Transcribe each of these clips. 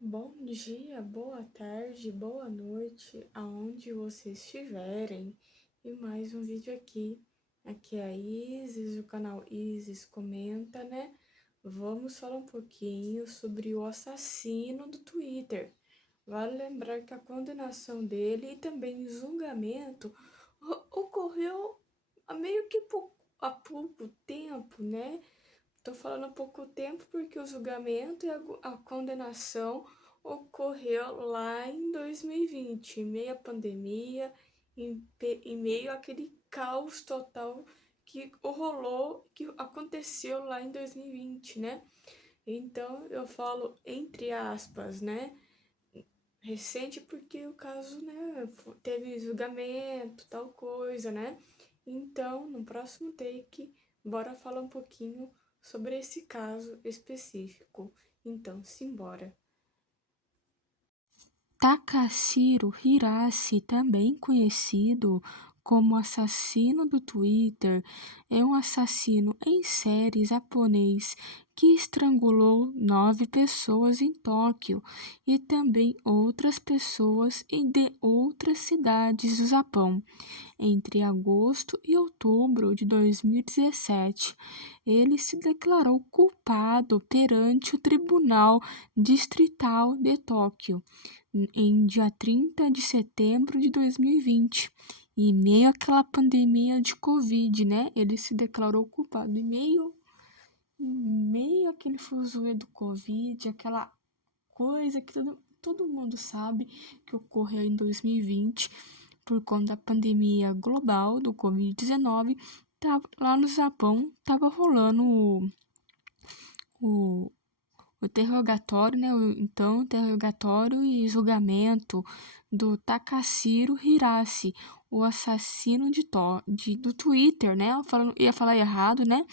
Bom dia, boa tarde, boa noite, aonde vocês estiverem. E mais um vídeo aqui. Aqui é a Isis, o canal Isis Comenta, né? Vamos falar um pouquinho sobre o assassino do Twitter. Vale lembrar que a condenação dele e também o julgamento ocorreu há pouco tempo, né? Tô falando há pouco tempo porque o julgamento e a condenação ocorreu lá em 2020, em meio à pandemia, em meio àquele caos total que rolou, que aconteceu lá em 2020, né? Então eu falo entre aspas, né? Recente porque o caso, né, teve julgamento, tal coisa, né? Então, no próximo take, bora falar um pouquinho sobre esse caso específico. Então, simbora. Takashiro Hirase, também conhecido como assassino do Twitter, é um assassino em série japonês que estrangulou 9 pessoas em Tóquio e também outras pessoas de outras cidades do Japão. Entre agosto e outubro de 2017, ele se declarou culpado perante o Tribunal Distrital de Tóquio em dia 30 de setembro de 2020. Em meio àquela pandemia de Covid, né? Ele se declarou culpado em meio àquele fuzuê do Covid, aquela coisa que todo mundo sabe que ocorreu em 2020 por conta da pandemia global do Covid-19. Lá no Japão estava rolando o, o interrogatório, né? Então, interrogatório e julgamento do Takashiro Hirase, o assassino do Twitter, né? Ia falar errado, né?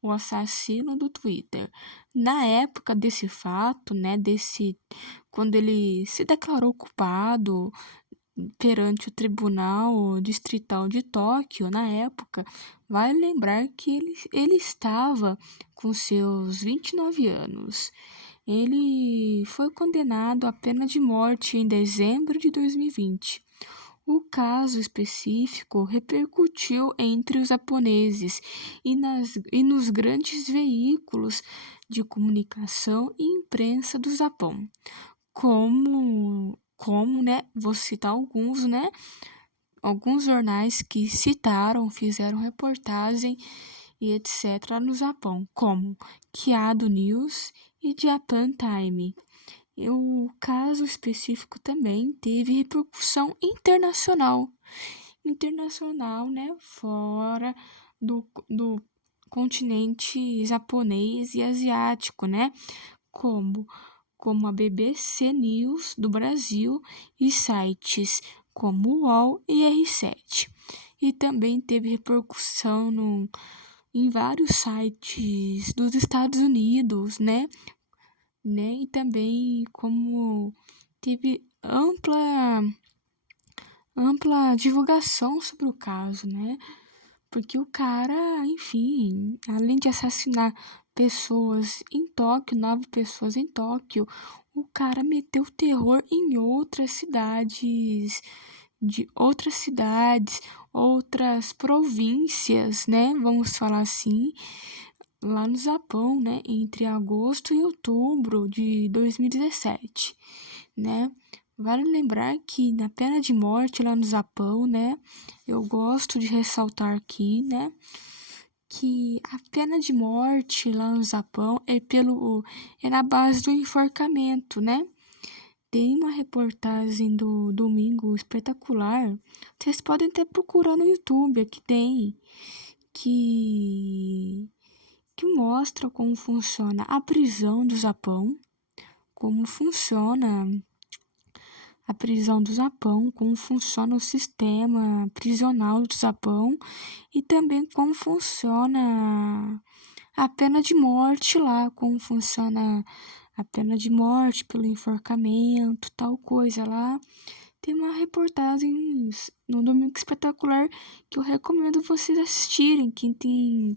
O assassino do Twitter. Na época desse fato, né? Quando ele se declarou culpado perante o Tribunal Distrital de Tóquio, na época, vale lembrar que ele estava com seus 29 anos. Ele foi condenado à pena de morte em dezembro de 2020. O caso específico repercutiu entre os japoneses e nos grandes veículos de comunicação e imprensa do Japão, como, né, vou citar alguns, né, alguns jornais que fizeram reportagem e etc. no Japão, como Kyodo News e Japan Time. E o caso específico também teve repercussão internacional, né, fora do continente japonês e asiático, né, como como a BBC News do Brasil e sites como o UOL e R7. E também teve repercussão em vários sites dos Estados Unidos, né? E também como teve ampla divulgação sobre o caso, né? Porque o cara, enfim, além de assassinar pessoas em Tóquio, 9 pessoas em Tóquio, o cara meteu terror em outras províncias, né? Vamos falar assim, lá no Japão, né? Entre agosto e outubro de 2017, né? Vale lembrar que na pena de morte lá no Japão, né? Eu gosto de ressaltar aqui, né? Que a pena de morte lá no Japão é na base do enforcamento, né? Tem uma reportagem do Domingo Espetacular. Vocês podem até procurar no YouTube, aqui tem, que, que mostra como funciona a prisão do Japão, como funciona a prisão do Japão, como funciona o sistema prisional do Japão e também como funciona a pena de morte lá, como funciona a pena de morte pelo enforcamento, tal coisa lá. Tem uma reportagem no Domingo Espetacular que eu recomendo vocês assistirem, quem tem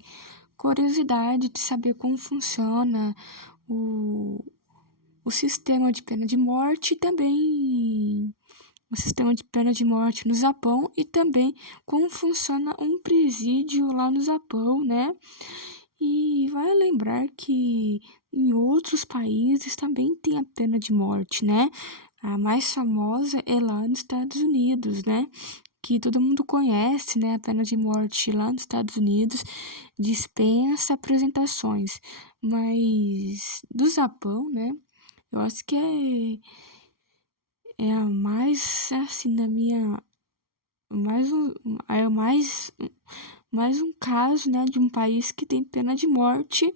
curiosidade de saber como funciona o, o sistema de pena de morte também, o sistema de pena de morte no Japão e também como funciona um presídio lá no Japão, né? E vai lembrar que em outros países também tem a pena de morte, né? A mais famosa é lá nos Estados Unidos, né? Que todo mundo conhece, né? A pena de morte lá nos Estados Unidos dispensa apresentações. Mas do Japão, né? Eu acho que é a mais, assim, na minha. Mais um, é mais um caso, né? De um país que tem pena de morte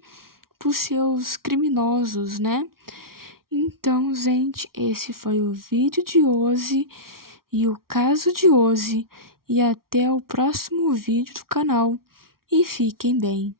por seus criminosos, né? Então, gente, esse foi o vídeo de hoje e o caso de hoje. E até o próximo vídeo do canal. E fiquem bem.